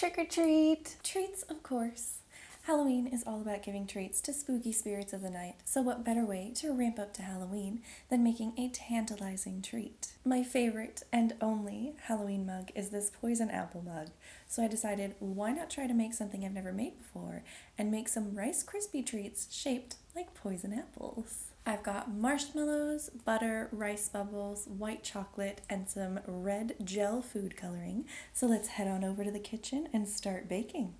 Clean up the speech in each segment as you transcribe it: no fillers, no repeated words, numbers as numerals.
Trick or treat! Treats, of course. Halloween is all about giving treats to spooky spirits of the night, so what better way to ramp up to Halloween than making a tantalizing treat? My favorite and only Halloween mug is this poison apple mug, so I decided why not try to make something I've never made before and make some Rice Krispie treats shaped like poison apples. I've got marshmallows, butter, rice bubbles, white chocolate, and some red gel food coloring. So let's head on over to the kitchen and start baking.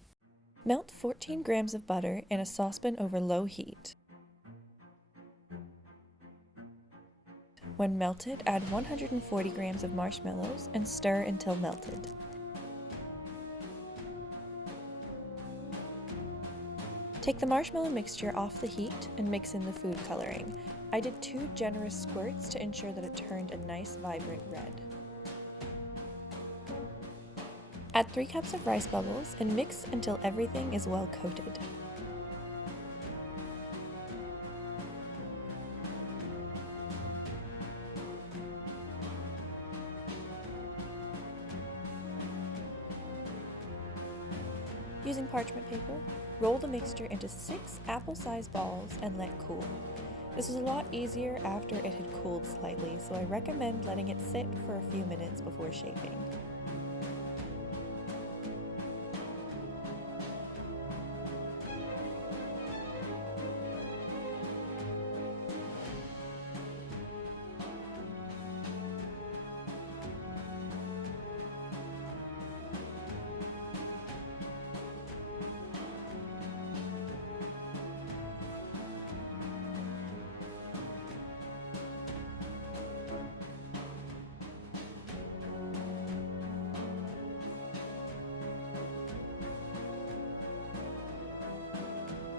Melt 14 grams of butter in a saucepan over low heat. When melted, add 140 grams of marshmallows and stir until melted. Take the marshmallow mixture off the heat and mix in the food coloring. I did 2 generous squirts to ensure that it turned a nice vibrant red. Add 3 cups of rice bubbles and mix until everything is well coated. Using parchment paper, roll the mixture into 6 apple-sized balls and let cool. This was a lot easier after it had cooled slightly, so I recommend letting it sit for a few minutes before shaping.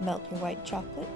Melt your white chocolate.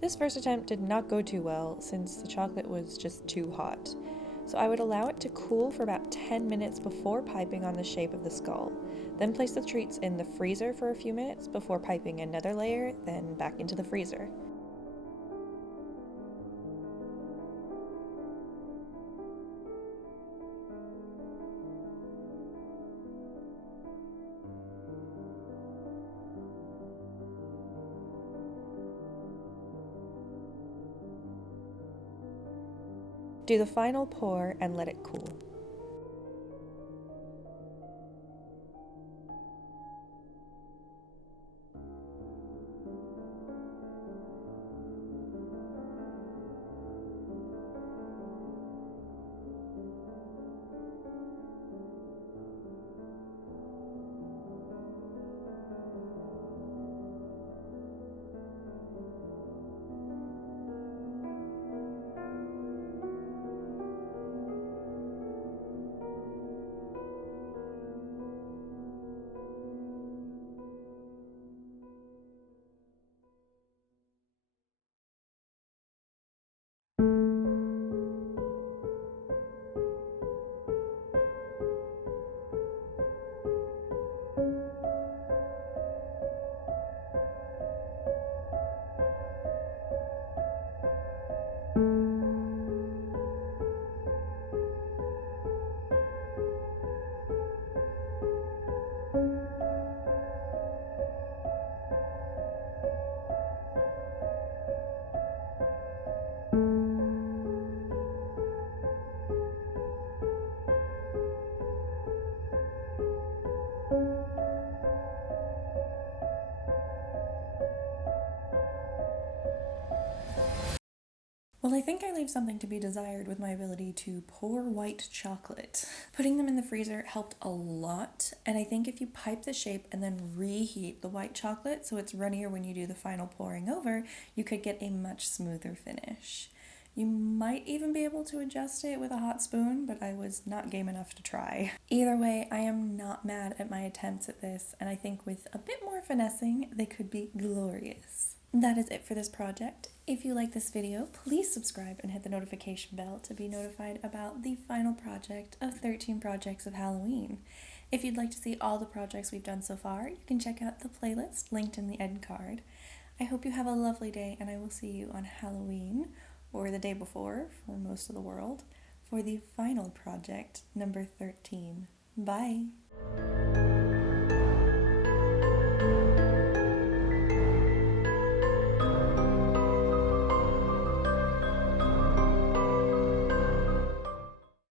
This first attempt did not go too well since the chocolate was just too hot, so I would allow it to cool for about 10 minutes before piping on the shape of the skull, then place the treats in the freezer for a few minutes before piping another layer, then back into the freezer. Do the final pour and let it cool. Well, I think I leave something to be desired with my ability to pour white chocolate. Putting them in the freezer helped a lot, and I think if you pipe the shape and then reheat the white chocolate so it's runnier when you do the final pouring over, you could get a much smoother finish. You might even be able to adjust it with a hot spoon, but I was not game enough to try. Either way, I am not mad at my attempts at this, and I think with a bit more finessing, they could be glorious. That is it for this project. If you like this video, please subscribe and hit the notification bell to be notified about the final project of 13 projects of Halloween. If you'd like to see all the projects we've done so far, you can check out the playlist linked in the end card. I hope you have a lovely day, and I will see you on Halloween, or the day before for most of the world, for the final project, number 13. Bye!